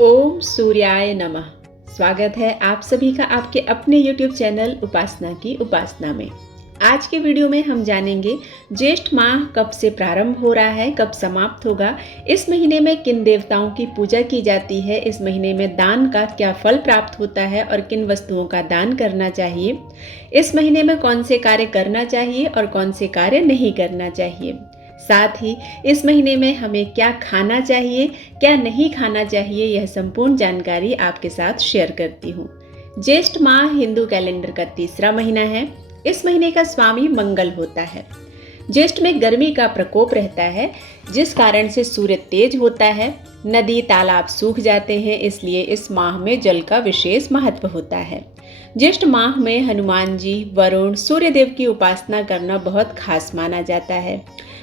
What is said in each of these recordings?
ओम सूर्याय नमः। स्वागत है आप सभी का आपके अपने YouTube चैनल उपासना की उपासना में। आज के वीडियो में हम जानेंगे ज्येष्ठ माह कब से प्रारंभ हो रहा है, कब समाप्त होगा, इस महीने में किन देवताओं की पूजा की जाती है, इस महीने में दान का क्या फल प्राप्त होता है और किन वस्तुओं का दान करना चाहिए, इस महीने में कौन से कार्य करना चाहिए और कौन से कार्य नहीं करना चाहिए। साथ ही इस महीने में हमें क्या खाना चाहिए, क्या नहीं खाना चाहिए, यह संपूर्ण जानकारी आपके साथ शेयर करती हूँ। ज्येष्ठ माह हिंदू कैलेंडर का तीसरा महीना है। इस महीने का स्वामी मंगल होता है। ज्येष्ठ में गर्मी का प्रकोप रहता है, जिस कारण से सूर्य तेज होता है। नदी तालाब सूख जाते हैं, इसलिए इस माह में जल का विशेष महत्व होता है। ज्येष्ठ माह में हनुमान जी, वरुण, सूर्य देव की उपासना करना बहुत खास माना जाता है।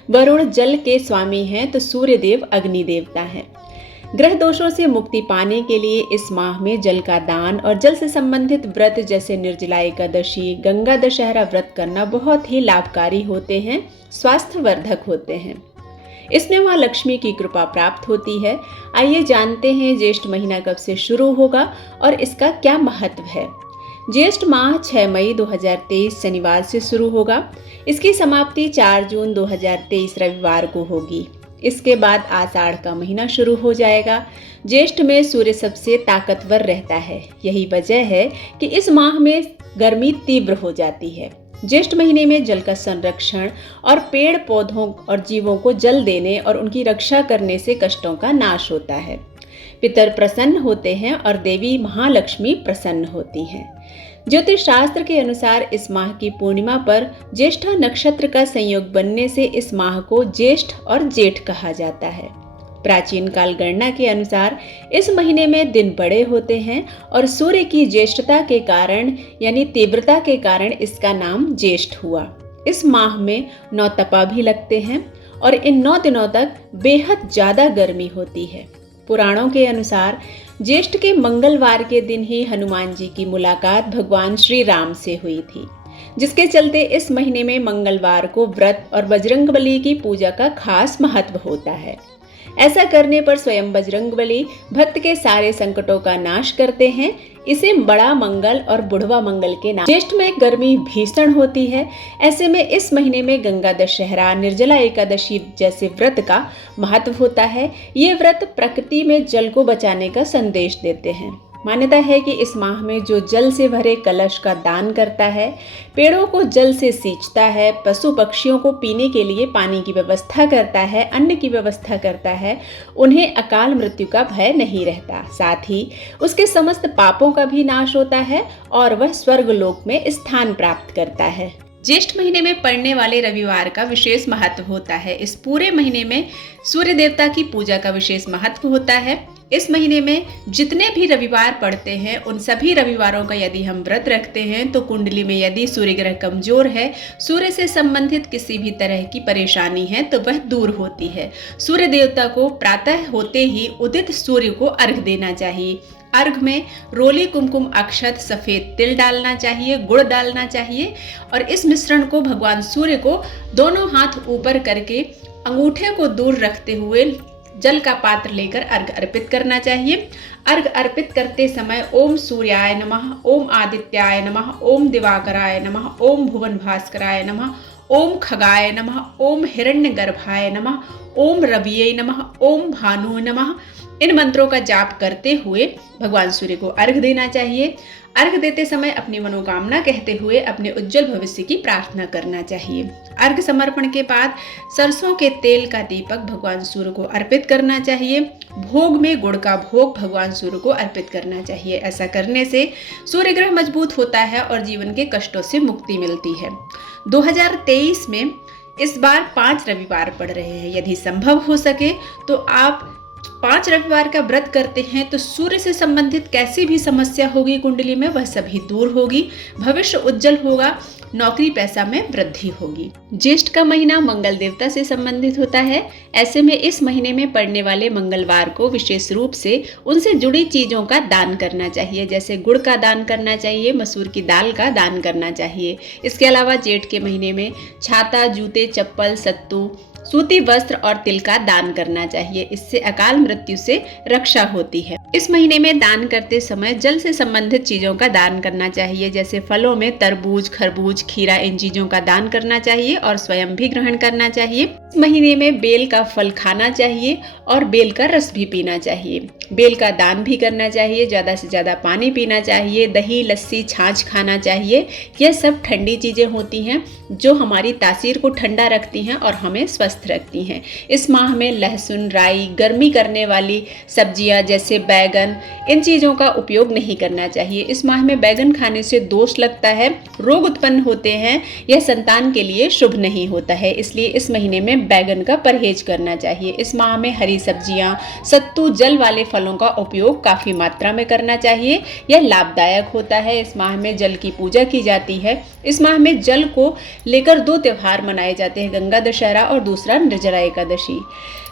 वरुण जल के स्वामी हैं तो सूर्य देव अग्नि देवता हैं। ग्रह दोषों से मुक्ति पाने के लिए इस माह में जल का दान और जल से संबंधित व्रत जैसे निर्जला एकादशी, गंगा दशहरा व्रत करना बहुत ही लाभकारी होते हैं, स्वास्थ्यवर्धक होते हैं। इसमें मां लक्ष्मी की कृपा प्राप्त होती है। आइए जानते हैं ज्येष्ठ महीना कब से शुरू होगा और इसका क्या महत्व है। ज्येष्ठ माह 6 मई 2023 शनिवार से शुरू होगा। इसकी समाप्ति 4 जून 2023 रविवार को होगी। इसके बाद आषाढ़ का महीना शुरू हो जाएगा। ज्येष्ठ में सूर्य सबसे ताकतवर रहता है। यही वजह है कि इस माह में गर्मी तीव्र हो जाती है। ज्येष्ठ महीने में जल का संरक्षण और पेड़ पौधों और जीवों को जल देने और उनकी रक्षा करने से कष्टों का नाश होता है। पितर प्रसन्न होते हैं और देवी महालक्ष्मी प्रसन्न होती हैं। ज्योतिष शास्त्र के अनुसार इस माह की पूर्णिमा पर ज्येष्ठा नक्षत्र का संयोग बनने से इस माह को ज्येष्ठ और जेठ कहा जाता है। प्राचीन काल गणना के अनुसार इस महीने में दिन बड़े होते हैं और सूर्य की ज्येष्ठता के कारण यानी तीव्रता के कारण इसका नाम ज्येष्ठ हुआ। इस माह में 9 तपा भी लगते हैं और इन 9 दिनों तक बेहद ज्यादा गर्मी होती है। पुराणों के अनुसार ज्येष्ठ के मंगलवार के दिन ही हनुमान जी की मुलाकात भगवान श्री राम से हुई थी, जिसके चलते इस महीने में मंगलवार को व्रत और बजरंगबली की पूजा का खास महत्व होता है। ऐसा करने पर स्वयं बजरंगबली भक्त के सारे संकटों का नाश करते हैं। इसे बड़ा मंगल और बुढ़वा मंगल के नाम। ज्येष्ठ में गर्मी भीषण होती है। ऐसे में इस महीने में गंगा दशहरा, निर्जला एकादशी जैसे व्रत का महत्व होता है। ये व्रत प्रकृति में जल को बचाने का संदेश देते हैं। मान्यता है कि इस माह में जो जल से भरे कलश का दान करता है, पेड़ों को जल से सींचता है, पशु पक्षियों को पीने के लिए पानी की व्यवस्था करता है, अन्न की व्यवस्था करता है, उन्हें अकाल मृत्यु का भय नहीं रहता। साथ ही उसके समस्त पापों का भी नाश होता है और वह स्वर्गलोक में स्थान प्राप्त करता है। ज्येष्ठ महीने में पड़ने वाले रविवार का विशेष महत्व होता है। इस पूरे महीने में सूर्य देवता की पूजा का विशेष महत्व होता है। इस महीने में जितने भी रविवार पड़ते हैं उन सभी रविवारों का यदि हम व्रत रखते हैं तो कुंडली में यदि सूर्य ग्रह कमजोर है, सूर्य से संबंधित किसी भी तरह की परेशानी है तो वह दूर होती है। सूर्य देवता को प्रातः होते ही उदित सूर्य को अर्घ देना चाहिए। अर्घ में रोली, कुमकुम, अक्षत, सफेद तिल डालना चाहिए, गुड़ डालना चाहिए और इस मिश्रण को भगवान सूर्य को दोनों हाथ ऊपर करके अंगूठे को दूर रखते हुए जल का पात्र लेकर अर्घ अर्पित करना चाहिए। अर्घ अर्पित करते समय ओम सूर्याय नमः, ओम आदित्याय नमः, ओम दिवाकराय नमः, ओम भुवन भास्कराय नमः, ओम खगाय नमः, ओम हिरण्यगर्भाय नमः, ओम रविये नमः, ओम भानु नमः, इन मंत्रों का जाप करते हुए भगवान सूर्य को अर्घ देना चाहिए। अर्घ देते समय अपनी मनोकामना कहते हुए अपने उज्जवल भविष्य की प्रार्थना करना चाहिए। अर्घ समर्पण के बाद सरसों के तेल का दीपक भगवान सूर्य को अर्पित करना चाहिए। भोग में गुड़ का भोग भगवान सूर्य को अर्पित करना चाहिए। ऐसा करने से सूर्य ग्रह मजबूत होता है और जीवन के कष्टों से मुक्ति मिलती है। 2023 में इस बार 5 रविवार पड़ रहे हैं। यदि संभव हो सके तो आप 5 रविवार का व्रत करते हैं तो सूर्य से संबंधित कैसी भी समस्या होगी कुंडली में वह सभी दूर होगी, भविष्य उज्जवल होगा, नौकरी पैसा में वृद्धि होगी। ज्येष्ठ का महीना मंगल देवता से संबंधित होता है। ऐसे में इस महीने में पड़ने वाले मंगलवार को विशेष रूप से उनसे जुड़ी चीजों का दान करना चाहिए, जैसे गुड़ का दान करना चाहिए, मसूर की दाल का दान करना चाहिए। इसके अलावा जेठ के महीने में छाता, जूते, चप्पल, सत्तू, सूती वस्त्र और तिल का दान करना चाहिए। इससे अकाल मृत्यु से रक्षा होती है। इस महीने में दान करते समय जल से संबंधित चीजों का दान करना चाहिए, जैसे फलों में तरबूज, खरबूज, खीरा, इन चीजों का दान करना चाहिए और स्वयं भी ग्रहण करना चाहिए। इस महीने में बेल का फल खाना चाहिए और बेल का रस भी पीना चाहिए। बेल का दान भी करना चाहिए, ज्यादा से ज्यादा पानी पीना चाहिए, दही, लस्सी, छाछ खाना चाहिए। यह सब ठंडी चीजें होती हैं जो हमारी तासीर को ठंडा रखती हैं और हमें स्वस्थ रखती हैं। इस माह में लहसुन, राई, गर्मी करने वाली सब्जियां जैसे बैगन, इन चीजों का उपयोग नहीं करना चाहिए। इस माह में बैगन खाने से दोष लगता है, रोग उत्पन्न होते हैं, यह संतान के लिए शुभ नहीं होता है, इसलिए इस महीने में बैगन का परहेज करना चाहिए। इस माह में हरी सब्जियां, सत्तू, जल वाले फलों का उपयोग काफी मात्रा में करना चाहिए, यह लाभदायक होता है। इस माह में जल की पूजा की जाती है। इस माह में जल को लेकर 2 त्योहार मनाए जाते हैं, गंगा दशहरा और दूसरा निर्जला एकादशी।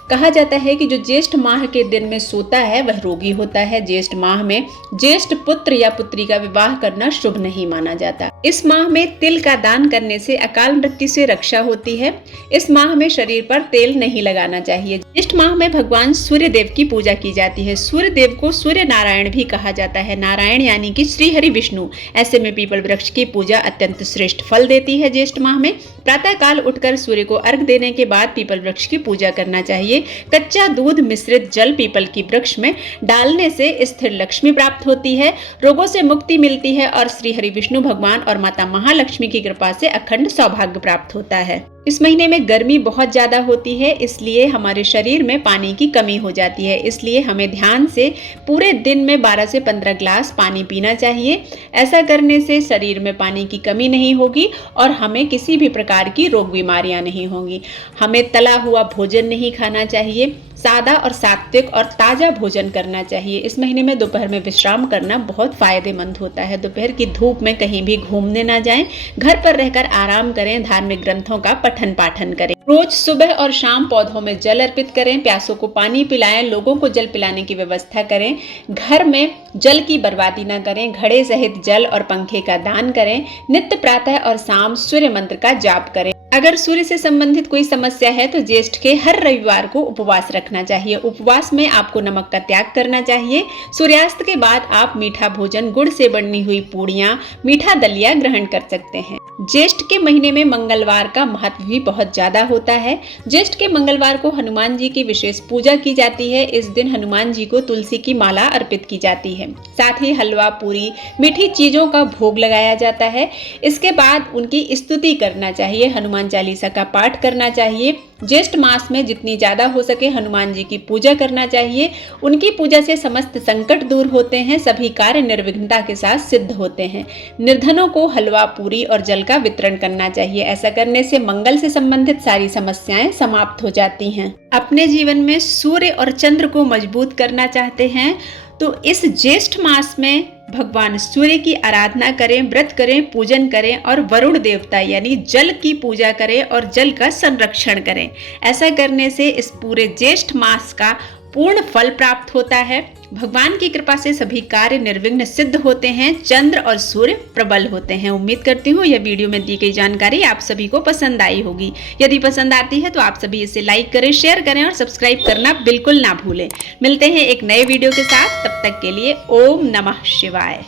कहा जाता है कि जो ज्येष्ठ माह के दिन में सोता है वह रोगी होता है। ज्येष्ठ माह में ज्येष्ठ पुत्र या पुत्री का विवाह करना शुभ नहीं माना जाता। इस माह में तिल का दान करने से अकाल मृत्यु से रक्षा होती है। इस माह में शरीर पर तेल नहीं लगाना चाहिए। ज्येष्ठ माह में भगवान सूर्य देव की पूजा की जाती है। सूर्य देव को सूर्य नारायण भी कहा जाता है। नारायण यानी कि श्री हरि विष्णु। ऐसे में पीपल वृक्ष की पूजा अत्यंत श्रेष्ठ फल देती है। ज्येष्ठ माह में प्रातः काल उठकर सूर्य को अर्घ देने के बाद पीपल वृक्ष की पूजा करना चाहिए। कच्चा दूध मिश्रित जल पीपल की वृक्ष में डालने से स्थिर लक्ष्मी प्राप्त होती है, रोगों से मुक्ति मिलती है और श्री हरि विष्णु भगवान और माता महालक्ष्मी की कृपा से अखंड सौभाग्य प्राप्त होता है। इस महीने में गर्मी बहुत ज्यादा होती है, इसलिए हमारे शरीर में पानी की कमी हो जाती है। इसलिए हमें ध्यान से पूरे दिन में 12 से 15 ग्लास पानी पीना चाहिए। ऐसा करने से शरीर में पानी की कमी नहीं होगी और हमें किसी भी प्रकार की रोग बीमारियां नहीं होंगी। हमें तला हुआ भोजन नहीं खाना चाहिए। सादा और सात्विक और ताजा भोजन करना चाहिए। इस महीने में दोपहर में विश्राम करना बहुत फायदेमंद होता है। दोपहर की धूप में कहीं भी घूमने ना जाएं, घर पर रहकर आराम करें, धार्मिक ग्रंथों का पठन पाठन करें। रोज सुबह और शाम पौधों में जल अर्पित करें, प्यासों को पानी पिलाएं, लोगों को जल पिलाने की व्यवस्था करें, घर में जल की बर्बादी न करें, घड़े सहित जल और पंखे का दान करें, नित्य प्रातः और शाम सूर्य मंत्र का जाप करें। अगर सूर्य से संबंधित कोई समस्या है तो ज्येष्ठ के हर रविवार को उपवास रखना चाहिए। उपवास में आपको नमक का त्याग करना चाहिए। सूर्यास्त के बाद आप मीठा भोजन, गुड़ से बनी हुई पूड़ियाँ, मीठा दलिया ग्रहण कर सकते हैं। ज्येष्ठ के महीने में मंगलवार का महत्व भी बहुत ज्यादा होता है। ज्येष्ठ के मंगलवार को हनुमान जी की विशेष पूजा की जाती है। इस दिन हनुमान जी को तुलसी की माला अर्पित की जाती है। साथ ही हलवा, पूरी, मीठी चीजों का भोग लगाया जाता है। इसके बाद उनकी स्तुति करना चाहिए, हनुमान चालीसा का पाठ करना चाहिए। ज्येष्ठ मास में जितनी ज्यादा हो सके हनुमान जी की पूजा करना चाहिए। उनकी पूजा से समस्त संकट दूर होते हैं, सभी कार्य निर्विघ्नता के साथ सिद्ध होते हैं। निर्धनों को हलवा, पूरी और जल का वितरण करना चाहिए। ऐसा करने से मंगल से संबंधित सारी समस्याएं समाप्त हो जाती हैं। अपने जीवन में सूर्य और चंद्र को मजबूत करना चाहते हैं तो इस ज्येष्ठ मास में भगवान सूर्य की आराधना करें, व्रत करें, पूजन करें और वरुण देवता यानी जल की पूजा करें और जल का संरक्षण करें। ऐसा करने से इस पूरे ज्येष्ठ मास का पूर्ण फल प्राप्त होता है। भगवान की कृपा से सभी कार्य निर्विघ्न सिद्ध होते हैं। चंद्र और सूर्य प्रबल होते हैं। उम्मीद करती हूँ यह वीडियो में दी गई जानकारी आप सभी को पसंद आई होगी। यदि पसंद आती है तो आप सभी इसे लाइक करें, शेयर करें और सब्सक्राइब करना बिल्कुल ना भूलें। मिलते हैं एक नए वीडियो के साथ, तब तक के लिए ओम नमः शिवाय।